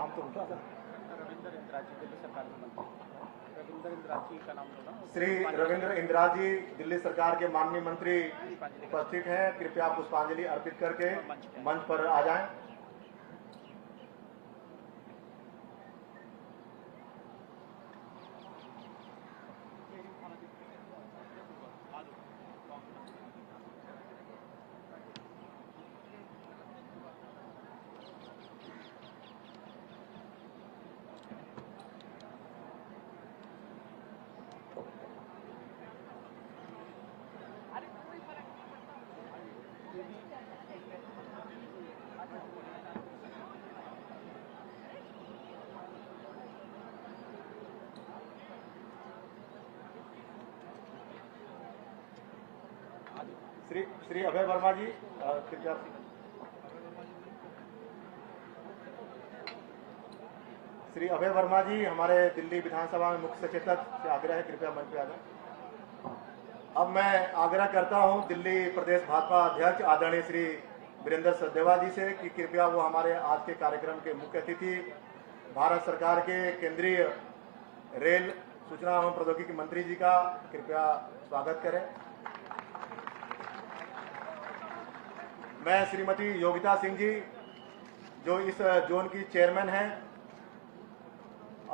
नाम तो उनका रविंद्र इंदिराजी दिल्ली सरकार के मंत्री रविंद्र इंदिराजी का नाम लो ना। श्री रविंद्र इंदिराजी दिल्ली सरकार के माननीय मंत्री उपस्थित हैं। कृपया पुष्पांजलि अर्पित करके मंच पर आ जाएं। श्री अभय वर्मा जी कृपया। श्री अभय वर्मा जी हमारे दिल्ली विधानसभा में मुख्य सचेतक से आग्रह है, कृपया मंच पे आ जाएं। अब मैं आग्रह करता हूं दिल्ली प्रदेश भाजपा अध्यक्ष आदरणीय श्री वीरेंद्र सचदेवा जी से कि कृपया वो हमारे आज के कार्यक्रम के मुख्य अतिथि भारत सरकार के केंद्रीय रेल सूचना एवं प्रौद्योगिकी मंत्री जी का कृपया स्वागत करें। मैं श्रीमती योगिता सिंह जी जो इस जोन की चेयरमैन हैं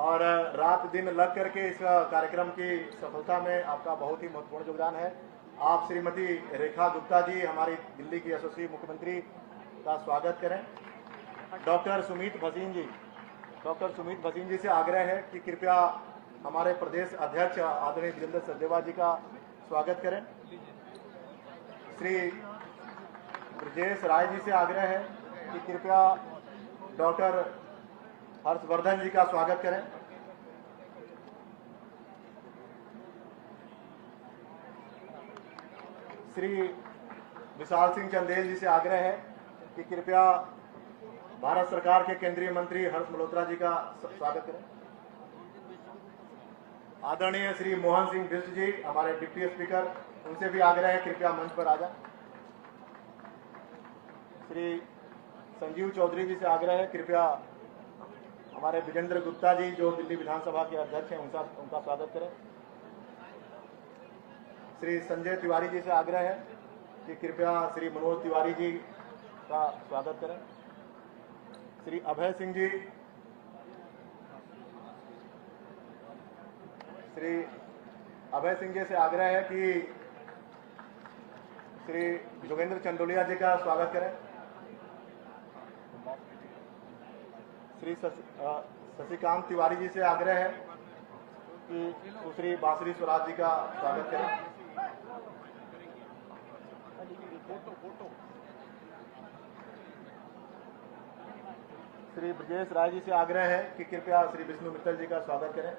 और रात दिन लग करके इस कार्यक्रम की सफलता में आपका बहुत ही महत्वपूर्ण योगदान है। आप श्रीमती रेखा गुप्ता जी हमारी दिल्ली की यशस्वी मुख्यमंत्री का स्वागत करें। डॉक्टर सुमित भसीन जी से आग्रह है कि कृपया हमारे प्रदेश अध्यक्ष आदरणीय वीरेंद्र सचदेवा जी का स्वागत करें। श्री ब्रजेश राय जी से आग्रह है कि कृपया डॉक्टर हर्षवर्धन जी का स्वागत करें। श्री विशाल सिंह चंदेल जी से आग्रह है कि कृपया भारत सरकार के केंद्रीय मंत्री हर्ष मल्होत्रा जी का स्वागत करें। आदरणीय श्री मोहन सिंह बिष्ट जी हमारे डिप्टी स्पीकर, उनसे भी आग्रह है कृपया मंच पर आ जाए। श्री संजीव चौधरी जी से आग्रह है कृपया हमारे विजेंद्र गुप्ता जी जो दिल्ली विधानसभा के अध्यक्ष हैं उनका स्वागत करें। श्री संजय तिवारी जी से आग्रह है कि कृपया श्री मनोज तिवारी जी का स्वागत करें। श्री अभय सिंह जी, श्री अभय सिंह जी से आग्रह है कि श्री जोगेंद्र चंदोलिया जी का स्वागत करें। श्री शशिकांत तिवारी जी से आग्रह है कि सुश्री बांसुरी स्वराज जी का स्वागत करें। श्री ब्रजेश राय जी से आग्रह है कि कृपया श्री विष्णु मित्तल जी का स्वागत करें।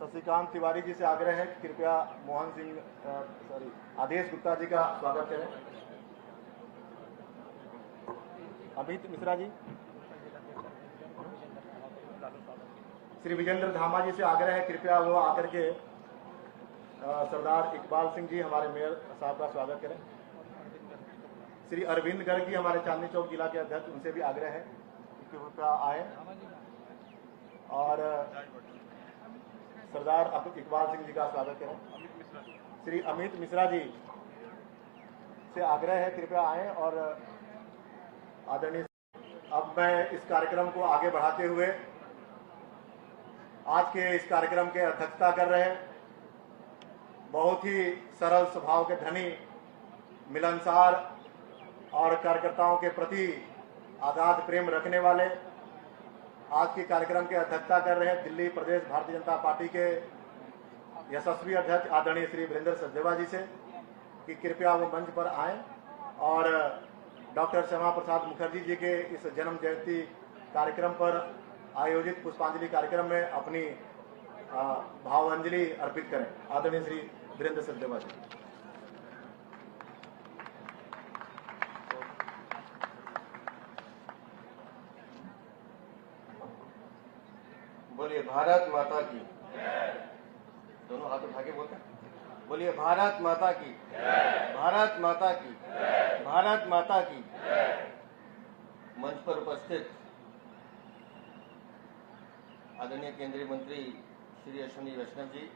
शशिकांत तिवारी जी से आग्रह है कि कृपया आदेश गुप्ता जी का स्वागत करें। अमित मिश्रा जी। श्री विजेंद्र धामा जी से आग्रह है कृपया वो आकर के सरदार इकबाल सिंह जी हमारे मेयर साहब का स्वागत करें। श्री अरविंद गर्ग जी हमारे चांदनी चौक जिला के अध्यक्ष, उनसे भी आग्रह है कि कृपया आए और सरदार इकबाल सिंह जी का स्वागत करें। श्री अमित मिश्रा जी से आग्रह है कृपया आए और आदरणीय। अब मैं इस कार्यक्रम को आगे बढ़ाते हुए आज के इस कार्यक्रम के अध्यक्षता कर रहे बहुत ही सरल स्वभाव के धनी, मिलनसार और कार्यकर्ताओं के प्रति आगाध प्रेम रखने वाले आज के कार्यक्रम के अध्यक्षता कर रहे दिल्ली प्रदेश भारतीय जनता पार्टी के यशस्वी अध्यक्ष आदरणीय श्री वीरेंद्र सचदेवा जी से कि कृपया वो मंच पर आएं और डॉक्टर श्यामा प्रसाद मुखर्जी जी के इस जन्म जयंती कार्यक्रम पर आयोजित पुष्पांजलि कार्यक्रम में अपनी भावांजलि अर्पित करें। आदरणीय श्री वीरेंद्र सचदेवा जी। बोलिए भारत माता की। दोनों हाथ उठा के बोलते हैं। बोलिए भारत माता की, भारत माता की, भारत माता की। मंच पर उपस्थित आदरणीय केंद्रीय मंत्री श्री अश्विनी वैष्णव जी,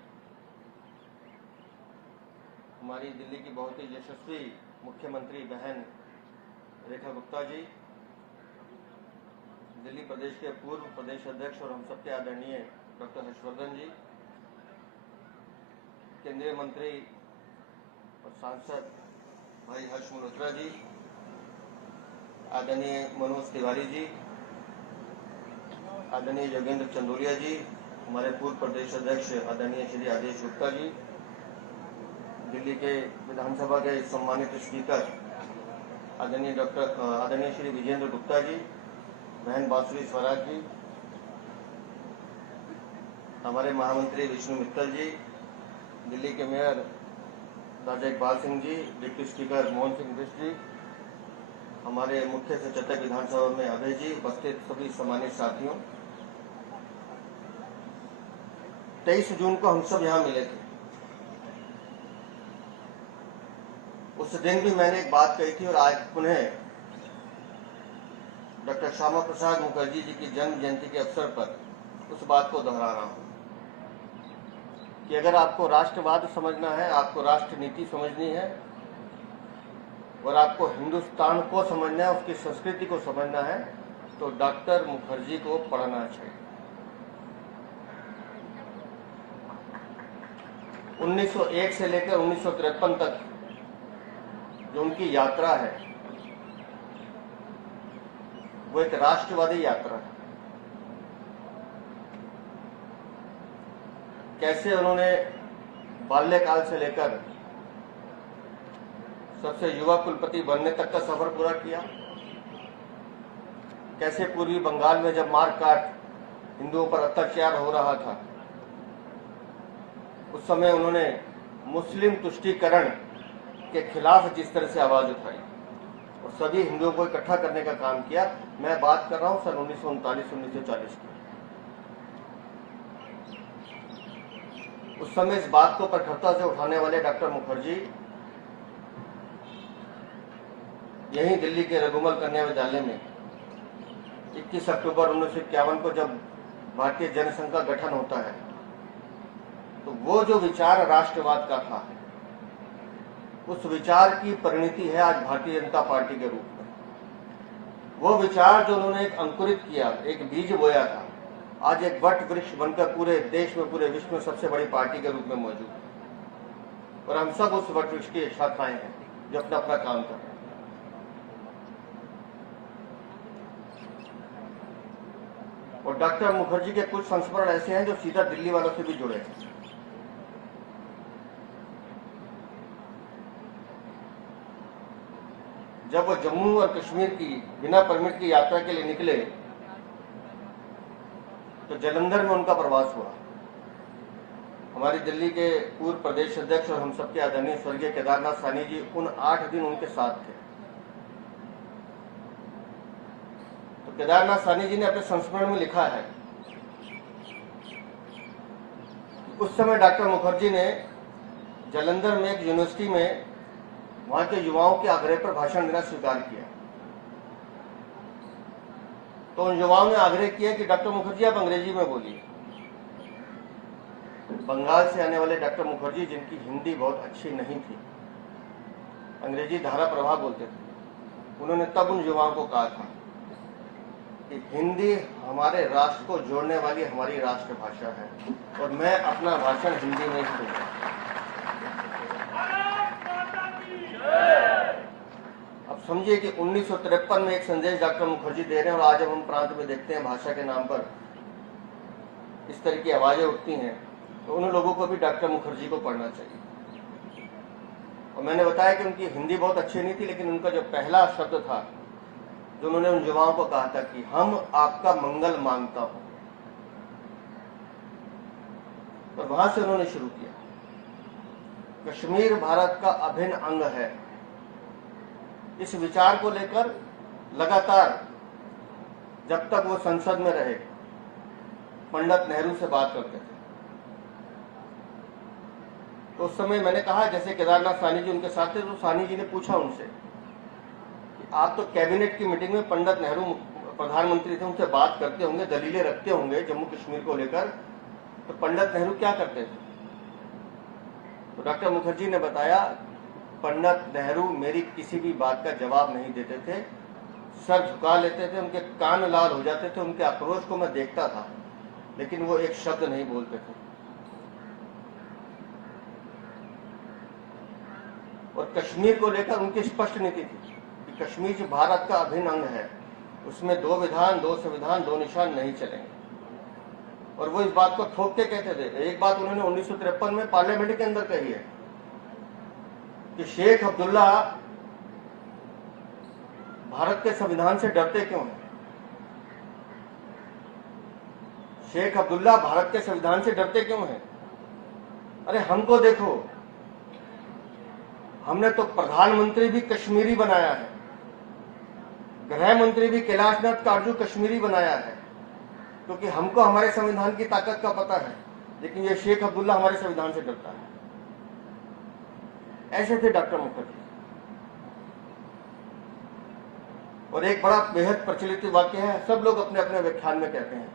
हमारी दिल्ली की बहुत ही यशस्वी मुख्यमंत्री बहन रेखा गुप्ता जी, दिल्ली प्रदेश के पूर्व प्रदेश अध्यक्ष और हम सबके आदरणीय डॉक्टर हर्षवर्धन जी, केंद्रीय मंत्री और सांसद भाई हर्ष मल्होत्रा जी, आदरणीय मनोज तिवारी जी, आदरणीय योगेंद्र चंदोलिया जी, हमारे पूर्व प्रदेश अध्यक्ष आदरणीय श्री आदेश गुप्ता जी, दिल्ली के विधानसभा के सम्मानित स्पीकर आदरणीय श्री विजेंद्र गुप्ता जी, बहन बांसुरी स्वराज जी, हमारे महामंत्री विष्णु मित्तल जी, दिल्ली के मेयर राजा इकबाल सिंह जी, डिप्टी स्पीकर मोहन सिंह बिष्ट जी, हमारे मुख्य सचेतक विधानसभा में अभय जी, उपस्थित सभी सम्मानित साथियों, 23 जून को हम सब यहाँ मिले थे। उस दिन भी मैंने एक बात कही थी और आज पुनः डॉक्टर श्यामा प्रसाद मुखर्जी जी की जन्म जयंती के अवसर पर उस बात को दोहरा रहा हूं कि अगर आपको राष्ट्रवाद समझना है, आपको राष्ट्र नीति समझनी है और आपको हिंदुस्तान को समझना है, उसकी संस्कृति को समझना है, तो डॉक्टर मुखर्जी को पढ़ना चाहिए। 1901 से लेकर 1953 तक जो उनकी यात्रा है वो एक राष्ट्रवादी यात्रा है। कैसे उन्होंने बाल्यकाल से लेकर सबसे युवा कुलपति बनने तक का सफर पूरा किया, कैसे पूर्वी बंगाल में जब मारकाट हिंदुओं पर अत्याचार हो रहा था उस समय उन्होंने मुस्लिम तुष्टीकरण के खिलाफ जिस तरह से आवाज उठाई और सभी हिंदुओं को इकट्ठा करने का काम किया। मैं बात कर रहा हूं सन 1939-1940 की। उस समय इस बात को प्रखरता से उठाने वाले डॉक्टर मुखर्जी यहीं दिल्ली के रघुमल कन्या विद्यालय में 21 अक्टूबर 1951 को जब भारतीय जनसंघ का गठन होता है तो वो जो विचार राष्ट्रवाद का था उस विचार की परिणति है आज भारतीय जनता पार्टी के रूप में। वो विचार जो उन्होंने एक अंकुरित किया, एक बीज बोया था, आज एक वट वृक्ष बनकर पूरे देश में, पूरे विश्व में सबसे बड़ी पार्टी के रूप में मौजूद है और हम सब उस वट वृक्ष की शाखाएं हैं जो अपना अपना काम कर रहे हैं। और डॉक्टर मुखर्जी के कुछ संस्मरण ऐसे हैं जो सीधा दिल्ली वालों से भी जुड़े हैं। जब वो जम्मू और कश्मीर की बिना परमिट की यात्रा के लिए निकले तो जालंधर में उनका प्रवास हुआ। हमारी दिल्ली के पूर्व प्रदेश अध्यक्ष और हम सबके आदरणीय स्वर्गीय केदारनाथ साहनी जी उन 8 दिन उनके साथ थे। तो केदारनाथ साहनी जी ने अपने संस्मरण में लिखा है उस समय डॉक्टर मुखर्जी ने जालंधर में एक यूनिवर्सिटी में वहां के युवाओं के आग्रह पर भाषण देना स्वीकार किया। तो उन युवाओं ने आग्रह किया कि डॉक्टर मुखर्जी आप अंग्रेजी में बोलिए। बंगाल से आने वाले डॉक्टर मुखर्जी जिनकी हिंदी बहुत अच्छी नहीं थी, अंग्रेजी धारा प्रवाह बोलते थे, उन्होंने तब उन युवाओं को कहा था कि हिंदी हमारे राष्ट्र को जोड़ने वाली हमारी राष्ट्रभाषा है और मैं अपना भाषण हिंदी में ही दूंगा। अब समझिए कि 1953 में एक संदेश डॉक्टर मुखर्जी दे रहे हैं और आज हम प्रांत में देखते हैं भाषा के नाम पर इस तरह की आवाजें उठती हैं, तो उन लोगों को भी डॉक्टर मुखर्जी को पढ़ना चाहिए। और मैंने बताया कि उनकी हिंदी बहुत अच्छी नहीं थी, लेकिन उनका जो पहला शब्द था जो उन्होंने उन युवाओं को कहा था कि हम आपका मंगल मांगता हूं, और वहां से उन्होंने शुरू किया। कश्मीर भारत का अभिन्न अंग है, इस विचार को लेकर लगातार जब तक वो संसद में रहे पंडित नेहरू से बात करते थे। तो उस समय मैंने कहा, जैसे केदारनाथ साहनी जी उनके साथ थे, तो साहनी जी ने पूछा उनसे कि आप तो कैबिनेट की मीटिंग में पंडित नेहरू प्रधानमंत्री थे, उनसे बात करते होंगे, दलीलें रखते होंगे जम्मू कश्मीर को लेकर, तो पंडित नेहरू क्या करते थे? तो डॉक्टर मुखर्जी ने बताया, पंडित नेहरू मेरी किसी भी बात का जवाब नहीं देते थे, सर झुका लेते थे, उनके कान लाल हो जाते थे, उनके आक्रोश को मैं देखता था, लेकिन वो एक शब्द नहीं बोलते थे। और कश्मीर को लेकर उनकी स्पष्ट नीति थी कि कश्मीर जो भारत का अभिन्न अंग है, उसमें 2 विधान 2 संविधान 2 निशान नहीं चलेंगे। और वो इस बात को ठोक के कहते थे। एक बात उन्होंने 1953 में पार्लियामेंट के अंदर कही है कि शेख अब्दुल्ला भारत के संविधान से डरते क्यों हैं? शेख अब्दुल्ला भारत के संविधान से डरते क्यों हैं? अरे हमको देखो, हमने तो प्रधानमंत्री भी कश्मीरी बनाया है, गृह मंत्री भी कैलाशनाथ काटजू कश्मीरी बनाया है, क्योंकि हमको हमारे संविधान की ताकत का पता है, लेकिन ये शेख अब्दुल्ला हमारे संविधान से डरता है। ऐसे थे डॉक्टर मुखर्जी। और एक बड़ा बेहद प्रचलित वाक्य है, सब लोग अपने अपने व्याख्यान में कहते हैं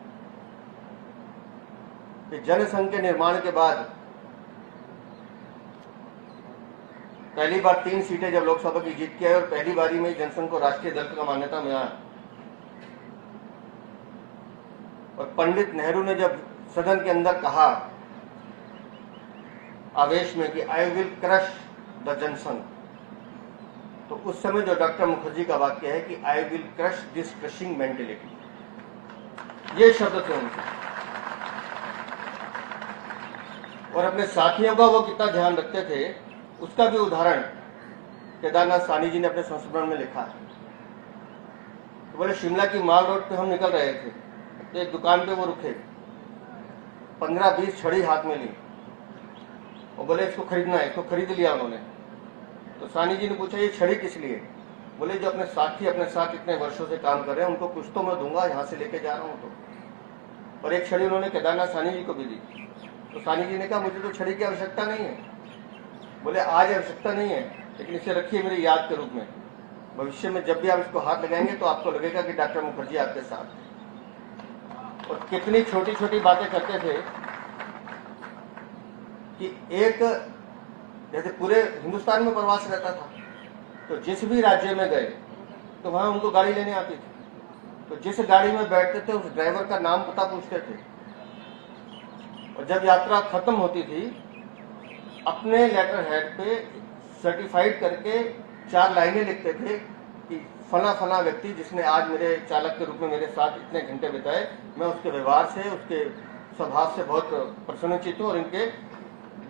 कि जनसंघ के निर्माण के बाद पहली बार 3 सीटें जब लोकसभा की जीत के आई और पहली बारी में जनसंघ को राष्ट्रीय दल का मान्यता मिला, और पंडित नेहरू ने जब सदन के अंदर कहा आवेश में कि I will crush the Jana Sangh, तो उस समय जो डॉक्टर मुखर्जी का वाक्य है कि I will crush this crushing mentality, ये शब्द थे उनके। और अपने साथियों का वो कितना ध्यान रखते थे, उसका भी उदाहरण केदारनाथ साहनी जी ने अपने संस्मरण में लिखा है। तो बोले, शिमला की माल रोड पे हम निकल रहे थे, तो एक दुकान पे वो रुके, 15-20 छड़ी हाथ में ली और बोले इसको खरीदना है। इसको खरीद लिया उन्होंने। तो साहनी जी ने पूछा, ये छड़ी किस लिए? बोले, जो अपने साथी अपने साथ इतने वर्षों से काम कर रहे हैं, उनको कुछ तो मैं दूंगा, यहाँ से लेके जा रहा हूँ। तो और एक छड़ी उन्होंने केदारनाथ साहनी जी को भी दी। तो साहनी जी ने कहा, मुझे तो छड़ी की आवश्यकता नहीं है। बोले, आज आवश्यकता नहीं है, लेकिन इसे रखिए मेरी याद के रूप में, भविष्य में जब भी आप इसको हाथ लगाएंगे तो आपको लगेगा कि डॉक्टर मुखर्जी आपके साथ थे। और कितनी छोटी छोटी बातें करते थे कि एक, जैसे पूरे हिंदुस्तान में प्रवास रहता था, तो जिस भी राज्य में गए तो वहां उनको गाड़ी लेने आती थी, तो जिस गाड़ी में बैठते थे उस ड्राइवर का नाम पता पूछते थे। और जब यात्रा खत्म होती थी, अपने लेटर हेड पे सर्टिफाइड करके 4 लाइनें लिखते थे कि फला फला व्यक्ति जिसने आज मेरे चालक के रूप में मेरे साथ इतने घंटे बिताए, मैं उसके व्यवहार से, उसके स्वभाव से बहुत प्रसन्नचित्त हूँ और इनके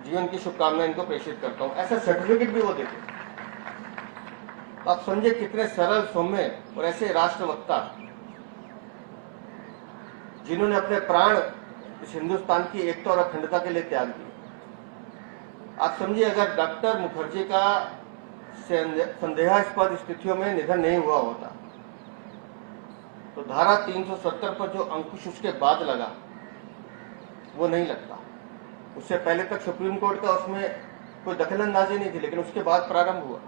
जीवन की शुभकामनाएं इनको प्रेषित करता हूँ। ऐसा सर्टिफिकेट भी वो देते। तो आप समझे कितने सरल, सौम्य और ऐसे राष्ट्रवक्ता जिन्होंने अपने प्राण इस हिंदुस्तान की एकता और अखंडता के लिए त्याग दिए। आप समझिए, अगर डॉक्टर मुखर्जी का संदेहास्पद स्थितियों में निधन नहीं हुआ होता तो धारा 370 पर जो अंकुश उसके बाद लगा वो नहीं लगता। उससे पहले तक सुप्रीम कोर्ट का उसमें कोई दखलंदाजी नहीं थी, लेकिन उसके बाद प्रारंभ हुआ।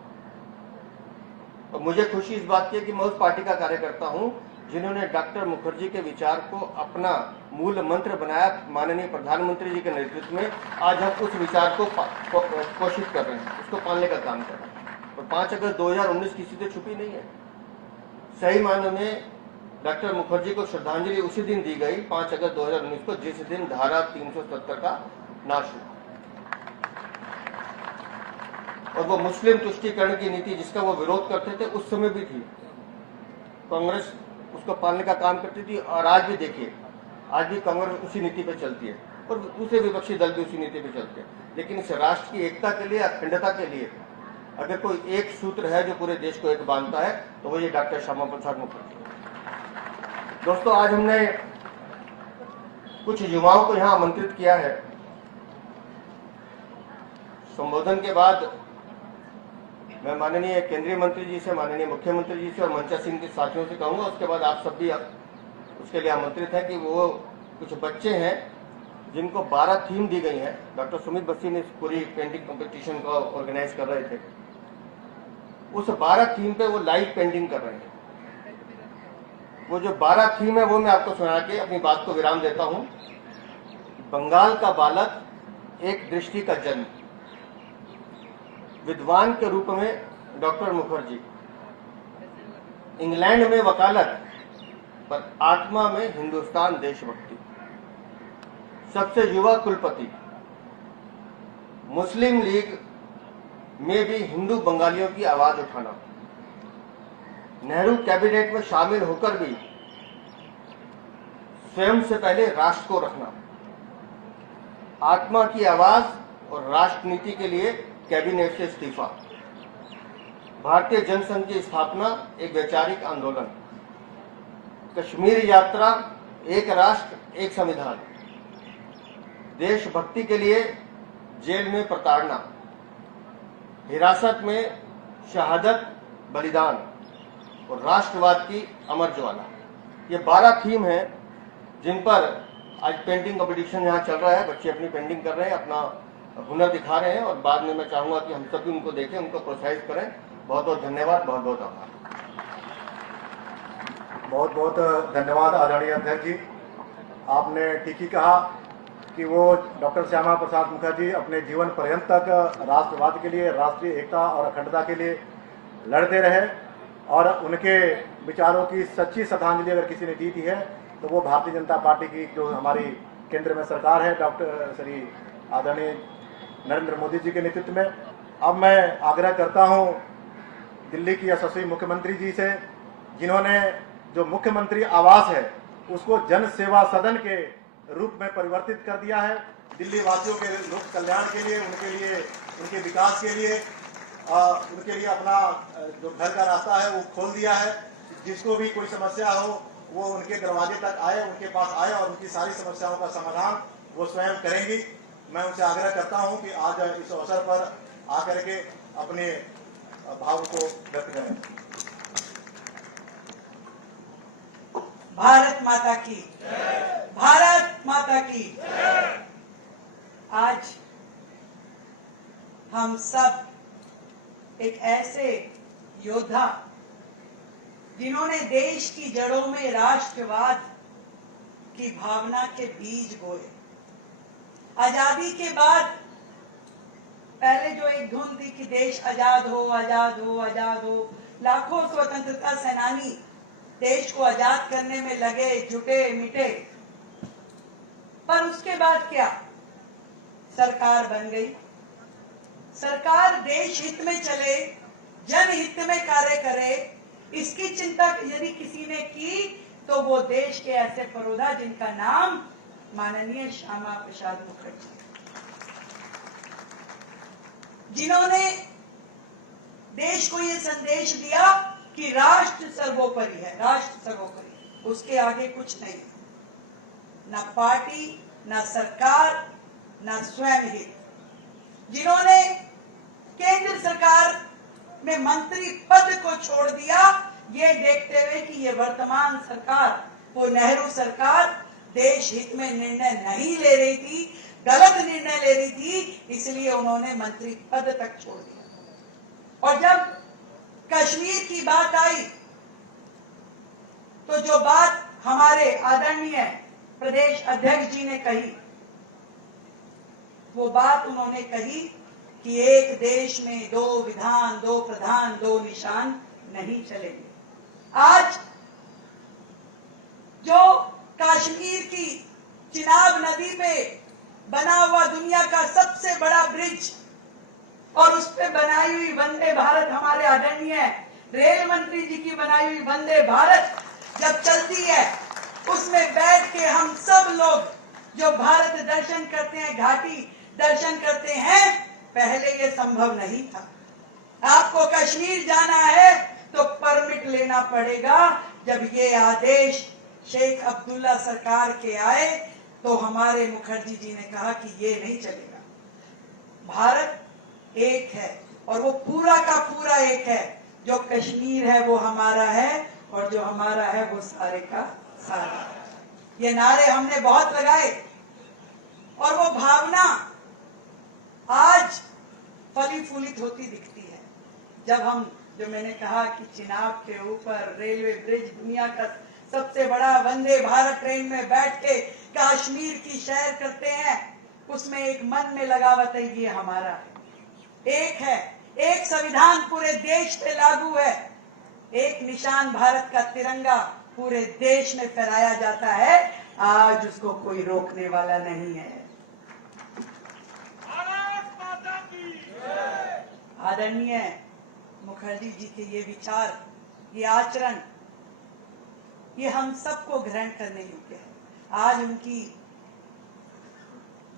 और मुझे खुशी इस बात की है कि मैं उस पार्टी का कार्यकर्ता हूं जिन्होंने डॉक्टर मुखर्जी के विचार को अपना मूल मंत्र बनाया। माननीय प्रधानमंत्री जी के नेतृत्व में आज हम उस विचार को कोशिश कर रहे हैं, उसको पालने का काम कर रहे हैं। और 5 अगस्त 2019 किसी से छुपी नहीं है। सही मायने में डॉक्टर मुखर्जी को श्रद्धांजलि उसी दिन दी गई, 5 अगस्त 2019 को, जिस दिन धारा 370 का नाश हुआ। और वो मुस्लिम तुष्टीकरण की नीति जिसका वो विरोध करते थे उस समय भी थी, कांग्रेस उसको पालने का काम करती थी। और आज भी देखिए, आज भी कांग्रेस उसी नीति पे चलती है और दूसरे विपक्षी दल भी उसी नीति पे चलते हैं। लेकिन इस राष्ट्र की एकता के लिए, अखंडता के लिए अगर कोई एक सूत्र है जो पूरे देश को एक बांधता है तो वो ये डॉक्टर श्यामा प्रसाद मुखर्जी। दोस्तों, आज हमने कुछ युवाओं को यहाँ आमंत्रित किया है। संबोधन के बाद मैं माननीय केंद्रीय मंत्री जी से, माननीय मुख्यमंत्री जी से और मंचा सिंह के साथियों से कहूंगा, उसके बाद आप सब भी उसके लिए आमंत्रित हैं कि वो कुछ बच्चे हैं जिनको 12 थीम दी गई हैं, डॉक्टर सुमित बस्सी ने इस पूरी पेंटिंग कंपटीशन को ऑर्गेनाइज कर रहे थे। उस 12 थीम पे वो लाइव पेंटिंग कर रहे हैं। वो जो 12 थीम है वो मैं आपको सुना के अपनी बात को विराम देता हूं। बंगाल का बालक, एक दृष्टि का जन्म, विद्वान के रूप में डॉक्टर मुखर्जी, इंग्लैंड में वकालत पर आत्मा में हिंदुस्तान देशभक्ति, सबसे युवा कुलपति, मुस्लिम लीग में भी हिंदू बंगालियों की आवाज उठाना, नेहरू कैबिनेट में शामिल होकर भी स्वयं से पहले राष्ट्र को रखना, आत्मा की आवाज और राष्ट्रनीति के लिए कैबिनेट से इस्तीफा, भारतीय जनसंघ की स्थापना एक वैचारिक आंदोलन, कश्मीर यात्रा, एक राष्ट्र एक संविधान, देशभक्ति के लिए जेल में प्रताड़ना, हिरासत में शहादत बलिदान और राष्ट्रवाद की अमर ज्वाला। ये 12 थीम हैं जिन पर आज पेंटिंग कंपटीशन यहाँ चल रहा है। बच्चे अपनी पेंटिंग कर रहे हैं, अपना हुनर दिखा रहे हैं और बाद में मैं चाहूंगा कि हम सब भी उनको देखें, उनको प्रोत्साहित करें। बहुत बहुत धन्यवाद, बहुत बहुत आभार। बहुत बहुत धन्यवाद आदरणीय अध्यक्ष जी। आपने ठीक ही कहा कि वो डॉक्टर श्यामा प्रसाद मुखर्जी अपने जीवन पर्यंत तक राष्ट्रवाद के लिए, राष्ट्रीय एकता और अखंडता के लिए लड़ते रहे और उनके विचारों की सच्ची श्रद्धांजलि अगर किसी ने दी थी है तो वो भारतीय जनता पार्टी की जो हमारी केंद्र में सरकार है, डॉक्टर श्री आदरणीय नरेंद्र मोदी जी के नेतृत्व में। अब मैं आग्रह करता हूं दिल्ली की यशस्वी मुख्यमंत्री जी से, जिन्होंने जो मुख्यमंत्री आवास है उसको जन सेवा सदन के रूप में परिवर्तित कर दिया है। दिल्ली वासियों के लोक कल्याण के लिए, उनके विकास के लिए, उनके लिए अपना जो घर का रास्ता है वो खोल दिया है। जिसको भी कोई समस्या हो वो उनके दरवाजे तक आए, उनके पास आए और उनकी सारी समस्याओं का समाधान वो स्वयं करेंगी। मैं उनसे आग्रह करता हूं कि आज इस अवसर पर आकर के अपने भाव को व्यक्त करें। भारत माता की, भारत माता की। आज हम सब एक ऐसे योद्धा जिन्होंने देश की जड़ों में राष्ट्रवाद की भावना के बीज बोए। आजादी के बाद पहले जो एक धुन थी कि देश आजाद हो, आजाद हो, आजाद हो, लाखों स्वतंत्रता सेनानी देश को आजाद करने में लगे, जुटे मिटे, पर उसके बाद क्या? सरकार बन गई। सरकार देश हित में चले, जनहित में कार्य करे, इसकी चिंता यदि किसी ने की तो वो देश के ऐसे परोधा जिनका नाम माननीय श्यामा प्रसाद मुखर्जी, जिन्होंने देश को ये संदेश दिया कि राष्ट्र सर्वोपरि है, राष्ट्र सर्वोपरि है, उसके आगे कुछ नहीं, ना पार्टी, ना सरकार, ना स्वयं हित। जिन्होंने केंद्र सरकार में मंत्री पद को छोड़ दिया, ये देखते हुए कि ये वर्तमान सरकार, वो नेहरू सरकार देश हित में निर्णय नहीं ले रही थी, गलत निर्णय ले रही थी, इसलिए उन्होंने मंत्री पद तक छोड़ दिया। और जब कश्मीर की बात आई तो जो बात हमारे आदरणीय प्रदेश अध्यक्ष जी ने कही, वो बात उन्होंने कही कि एक देश में दो विधान, दो प्रधान, दो निशान नहीं चलेंगे। आज जो कश्मीर की चिनाब नदी पे बना हुआ दुनिया का सबसे बड़ा ब्रिज और उस पे बनाई हुई वंदे भारत, हमारे आदरणीय रेल मंत्री जी की बनाई हुई वंदे भारत जब चलती है, उसमें बैठ के हम सब लोग जो भारत दर्शन करते हैं, घाटी दर्शन करते हैं, पहले ये संभव नहीं था। आपको कश्मीर जाना है तो परमिट लेना पड़ेगा। जब ये आदेश शेख अब्दुल्ला सरकार के आए तो हमारे मुखर्जी जी ने कहा कि ये नहीं चलेगा। भारत एक है और वो पूरा का पूरा एक है। जो कश्मीर है वो हमारा है और जो हमारा है वो सारे का सारा है। ये नारे हमने बहुत लगाए, और वो भावना आज फली फूलित होती दिखती है जब हम, जो मैंने कहा कि चिनाब के ऊपर रेलवे ब्रिज, दुनिया का सबसे बड़ा वंदे भारत ट्रेन में बैठ के कश्मीर की सैर करते हैं, उसमें एक मन में लगावत है, ये हमारा है, एक है, एक संविधान पूरे देश पे लागू है, एक निशान भारत का तिरंगा पूरे देश में फहराया जाता है, आज उसको कोई रोकने वाला नहीं है। आदरणीय मुखर्जी जी के ये विचार, ये आचरण, ये हम सबको ग्रहण करने योग्य है। आज उनकी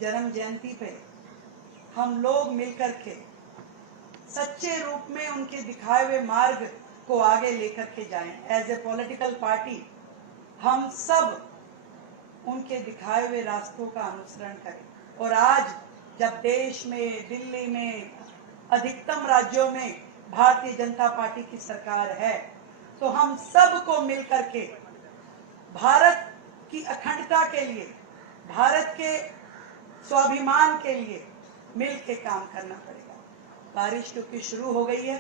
जन्म जयंती पे हम लोग मिलकर के सच्चे रूप में उनके दिखाए हुए मार्ग को आगे लेकर के जाएं। एज ए पॉलिटिकल पार्टी हम सब उनके दिखाए हुए रास्तों का अनुसरण करें। और आज जब देश में, दिल्ली में, अधिकतम राज्यों में भारतीय जनता पार्टी की सरकार है, तो हम सब को मिलकर के भारत की अखंडता के लिए, भारत के स्वाभिमान के लिए मिल के काम करना पड़ेगा। बारिश क्योंकि शुरू हो गई है,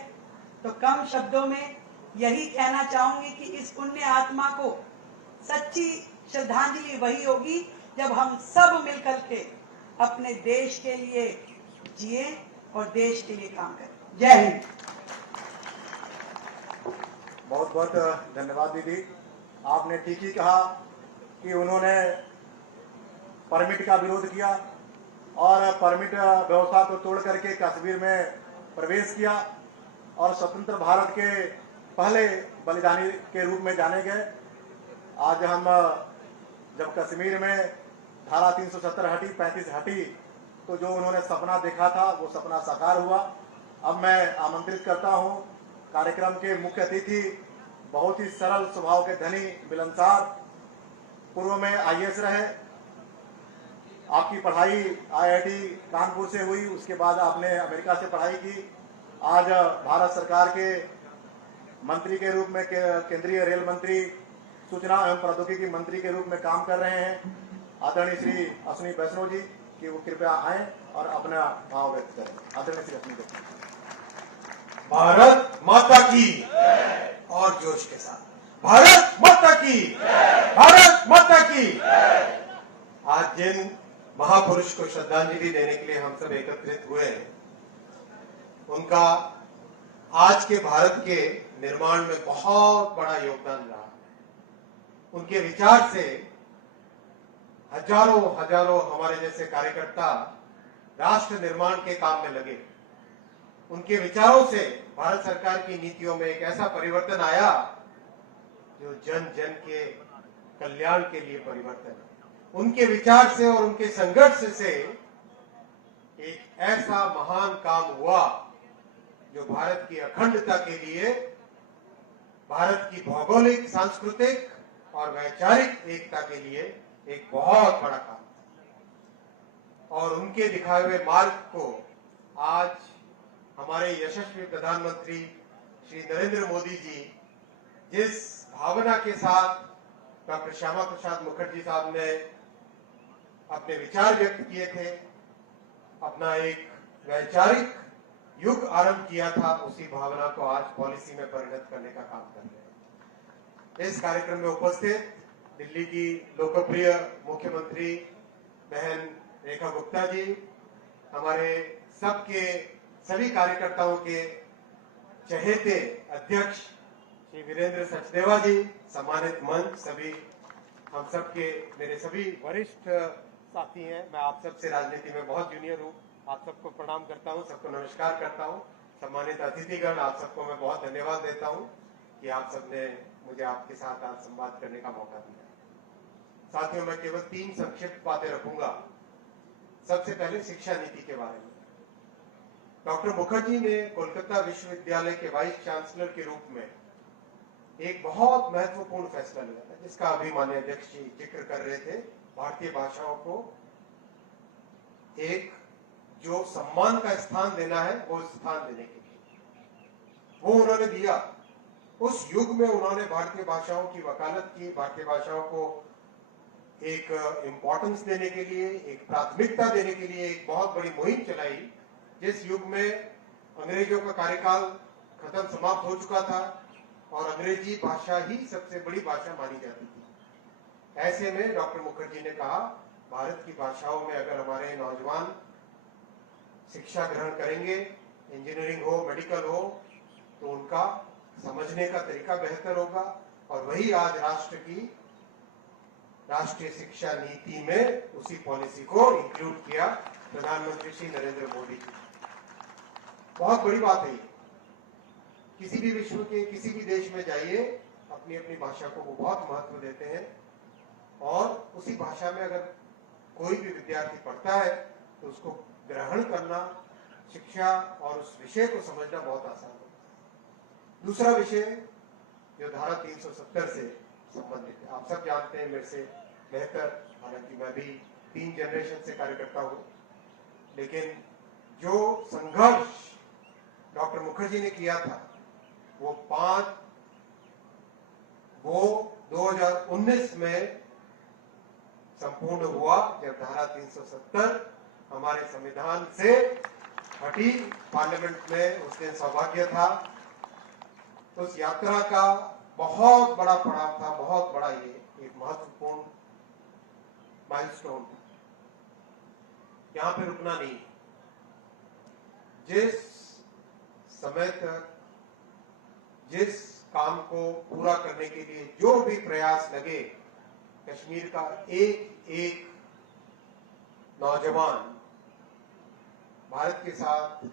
तो कम शब्दों में यही कहना चाहूंगी कि इस पुण्य आत्मा को सच्ची श्रद्धांजलि वही होगी जब हम सब मिलकर के अपने देश के लिए जिए और देश के लिए काम करें। जय हिंद। बहुत बहुत धन्यवाद दीदी। आपने ठीक ही कहा कि उन्होंने परमिट का विरोध किया और परमिट व्यवस्था को तोड़ करके कश्मीर में प्रवेश किया और स्वतंत्र भारत के पहले बलिदानी के रूप में जाने गए। आज हम जब कश्मीर में धारा 370 हटी, 35 हटी, तो जो उन्होंने सपना देखा था वो सपना साकार हुआ। अब मैं आमंत्रित करता हूं कार्यक्रम के मुख्य अतिथि, बहुत ही सरल स्वभाव के धनी, मिलनसार, पूर्व में आईएएस रहे, आपकी पढ़ाई आईआईटी कानपुर से हुई, उसके बाद आपने अमेरिका से पढ़ाई की, आज भारत सरकार के मंत्री के रूप में, केंद्रीय रेल मंत्री, सूचना एवं प्रौद्योगिकी मंत्री के रूप में काम कर रहे हैं। आदरणीय श्री अश्विनी वैष्णव जी कि वो कृपया आए और अपना भाव व्यक्त करें। आदरणीय श्री अश्विनी वैष्णव। भारत माता की और जोश के साथ भारत माता की, भारत माता की। आज जिन महापुरुष को श्रद्धांजलि देने के लिए हम सब एकत्रित हुए हैं, उनका आज के भारत के निर्माण में बहुत बड़ा योगदान रहा। उनके विचार से हजारों हजारों हमारे जैसे कार्यकर्ता राष्ट्र निर्माण के काम में लगे। उनके विचारों से भारत सरकार की नीतियों में एक ऐसा परिवर्तन आया जो जन जन के कल्याण के लिए परिवर्तन है। उनके विचार से और उनके संघर्ष से एक ऐसा महान काम हुआ जो भारत की अखंडता के लिए, भारत की भौगोलिक, सांस्कृतिक और वैचारिक एकता के लिए एक बहुत बड़ा काम था। और उनके दिखाए हुए मार्ग को आज हमारे यशस्वी प्रधानमंत्री श्री नरेंद्र मोदी जी जिस भावना के साथ डॉक्टर श्यामा प्रसाद मुखर्जी साहब ने अपने विचार व्यक्त किए थे, अपना एक वैचारिक युग आरंभ किया था, उसी भावना को आज पॉलिसी में परिणत करने का काम कर रहे हैं। इस कार्यक्रम में उपस्थित दिल्ली की लोकप्रिय मुख्यमंत्री बहन रेखा गुप्ता जी, हमारे सबके सभी कार्यकर्ताओं के चहेते अध्यक्ष श्री वीरेंद्र सचदेवा जी, सम्मानित मंच, सभी हम सबके मेरे सभी वरिष्ठ साथी हैं। मैं आप सबसे राजनीति में बहुत जूनियर हूँ, आप सबको प्रणाम करता हूँ, सबको नमस्कार करता हूँ। सम्मानित अतिथिगण, आप सबको मैं बहुत धन्यवाद देता हूँ कि आप सबने मुझे आपके साथ आज संवाद करने का मौका दिया। साथियों, मैं केवल 3 संक्षिप्त बातें रखूंगा। सबसे पहले शिक्षा नीति के बारे में। डॉक्टर मुखर्जी ने कोलकाता विश्वविद्यालय के वाइस चांसलर के रूप में एक बहुत महत्वपूर्ण फैसला लिया था, जिसका अभी माननीय अध्यक्ष जी जिक्र कर रहे थे। भारतीय भाषाओं को एक जो सम्मान का स्थान देना है, वो स्थान देने के लिए वो उन्होंने दिया। उस युग में उन्होंने भारतीय भाषाओं की वकालत की, भारतीय भाषाओं को एक इम्पोर्टेंस देने के लिए, एक प्राथमिकता देने के लिए एक बहुत बड़ी मुहिम चलाई, जिस युग में अंग्रेजों का कार्यकाल खत्म समाप्त हो चुका था और अंग्रेजी भाषा ही सबसे बड़ी भाषा मानी जाती थी। ऐसे में डॉक्टर मुखर्जी ने कहा, भारत की भाषाओं में अगर हमारे नौजवान शिक्षा ग्रहण करेंगे, इंजीनियरिंग हो, मेडिकल हो, तो उनका समझने का तरीका बेहतर होगा। और वही आज राष्ट्र की राष्ट्रीय शिक्षा नीति में उसी पॉलिसी को इंक्लूड किया प्रधानमंत्री श्री नरेंद्र मोदी जी। बहुत बड़ी बात है ये। किसी भी विश्व के किसी भी देश में जाइए, अपनी अपनी भाषा को वो बहुत महत्व देते हैं और उसी भाषा में अगर कोई भी विद्यार्थी पढ़ता है तो उसको ग्रहण करना, शिक्षा और उस विषय को समझना बहुत आसान होता है। दूसरा विषय जो धारा 370 से संबंधित है, आप सब जानते हैं मेरे से बेहतर, हालांकि मैं भी 3 जनरेशन से कार्यकर्ता हूं, लेकिन जो संघर्ष डॉक्टर मुखर्जी ने किया था वो 2019 में संपूर्ण हुआ, जब धारा 370 हमारे संविधान से हटी। पार्लियामेंट में उस दिन सौभाग्य था। उस यात्रा का बहुत बड़ा पड़ाव था, बहुत बड़ा ये एक महत्वपूर्ण माइलस्टोन था। यहां पे रुकना नहीं। जिस समय तक जिस काम को पूरा करने के लिए जो भी प्रयास लगे, कश्मीर का एक एक नौजवान भारत के साथ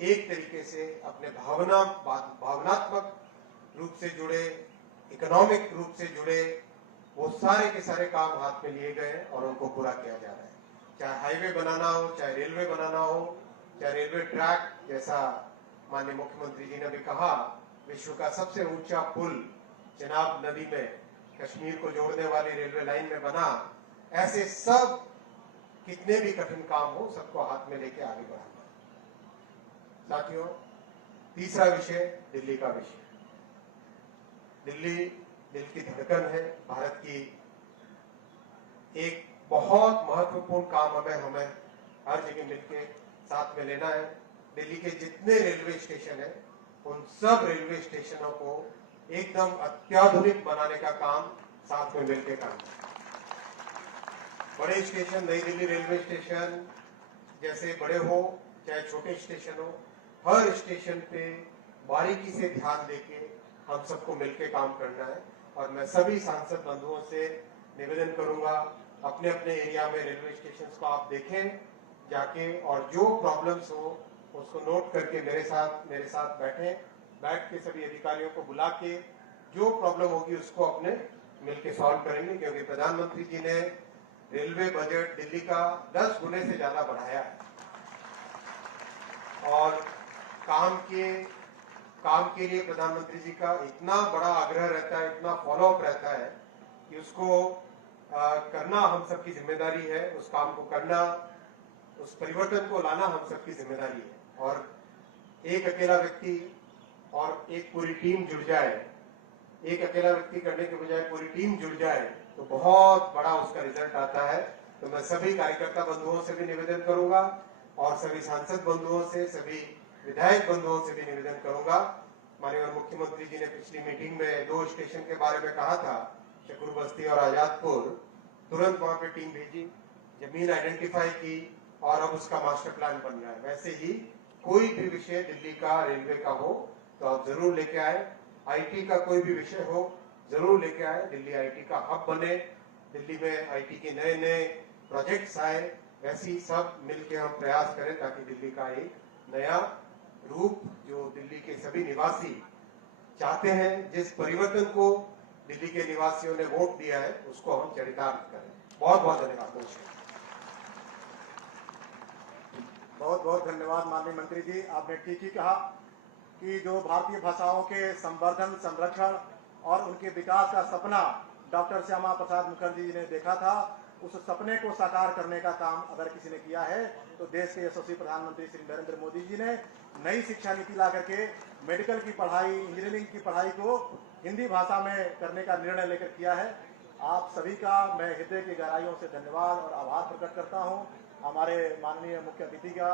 एक तरीके से अपने भावनात्मक रूप से जुड़े, इकोनॉमिक रूप से जुड़े, वो सारे के सारे काम हाथ में लिए गए और उनको पूरा किया जा रहा है। चाहे हाईवे बनाना हो, चाहे रेलवे बनाना हो, चाहे रेलवे ट्रैक, जैसा माननीय मुख्यमंत्री जी ने भी कहा, विश्व का सबसे ऊंचा पुल चिनाब नदी में कश्मीर को जोड़ने वाली रेलवे लाइन में बना। ऐसे सब कितने भी कठिन काम हो, सबको हाथ में लेके आगे बढ़ाना। साथियों, तीसरा विषय दिल्ली का विषय। दिल्ली दिल की धड़कन है भारत की। एक बहुत महत्वपूर्ण काम हमें हर जगह मिलके साथ में लेना है। दिल्ली के जितने रेलवे स्टेशन है, उन सब रेलवे स्टेशनों को एकदम अत्याधुनिक बनाने का काम साथ में मिलकर करना। बड़े स्टेशन, नई दिल्ली रेलवे स्टेशन जैसे बड़े हो, चाहे छोटे स्टेशन हो, हर स्टेशन पे बारीकी से ध्यान देके हम सबको मिलकर काम करना है। और मैं सभी सांसद बंधुओं से निवेदन करूंगा, अपने अपने एरिया में रेलवे स्टेशन को आप देखें जाके, और जो प्रॉब्लम्स हो उसको नोट करके मेरे साथ बैठ के सभी अधिकारियों को बुला के जो प्रॉब्लम होगी उसको अपने मिलके सॉल्व करेंगे। क्योंकि प्रधानमंत्री जी ने रेलवे बजट दिल्ली का 10 गुने से ज्यादा बढ़ाया है और काम के लिए प्रधानमंत्री जी का इतना बड़ा आग्रह रहता है, इतना फॉलोअप रहता है कि उसको करना हम सबकी जिम्मेदारी है। उस काम को करना, उस परिवर्तन को लाना हम सबकी जिम्मेदारी है। और एक अकेला व्यक्ति और एक पूरी टीम जुड़ जाए, एक अकेला व्यक्ति करने के बजाय पूरी टीम जुड़ जाए तो बहुत बड़ा उसका रिजल्ट आता है। तो मैं सभी कार्यकर्ता बंधुओं से भी निवेदन करूंगा और सभी सांसद बंधुओं से, सभी विधायक बंधुओं से भी निवेदन करूंगा। माननीय मुख्यमंत्री जी ने पिछली मीटिंग में 2 स्टेशन के बारे में कहा था, शकूर बस्ती और आजादपुर। तुरंत वहां पे टीम भेजी, जमीन आइडेंटिफाई की और अब उसका मास्टर प्लान बन रहा है। वैसे ही कोई भी विषय दिल्ली का, रेलवे का हो तो आप जरूर लेके आए। आईटी का कोई भी विषय हो जरूर लेके आए। दिल्ली आईटी का हब बने, दिल्ली में आईटी के नए नए प्रोजेक्ट्स आए। वैसे सब मिलकर हम प्रयास करें ताकि दिल्ली का एक नया रूप, जो दिल्ली के सभी निवासी चाहते हैं, जिस परिवर्तन को दिल्ली के निवासियों ने वोट दिया है, उसको हम चरितार्थ करें। बहुत बहुत धन्यवाद। बहुत बहुत धन्यवाद माननीय मंत्री जी। आपने ठीक ही कहा कि जो भारतीय भाषाओं के संवर्धन, संरक्षण और उनके विकास का सपना डॉक्टर श्यामा प्रसाद मुखर्जी जी ने देखा था, उस सपने को साकार करने का काम अगर किसी ने किया है तो देश के यशस्वी प्रधानमंत्री श्री नरेंद्र मोदी जी ने नई शिक्षा नीति ला करके मेडिकल की पढ़ाई, इंजीनियरिंग की पढ़ाई को हिंदी भाषा में करने का निर्णय लेकर किया है। आप सभी का मैं हृदय की गहराइयों से धन्यवाद और आभार प्रकट करता हूं। हमारे माननीय मुख्य अतिथि का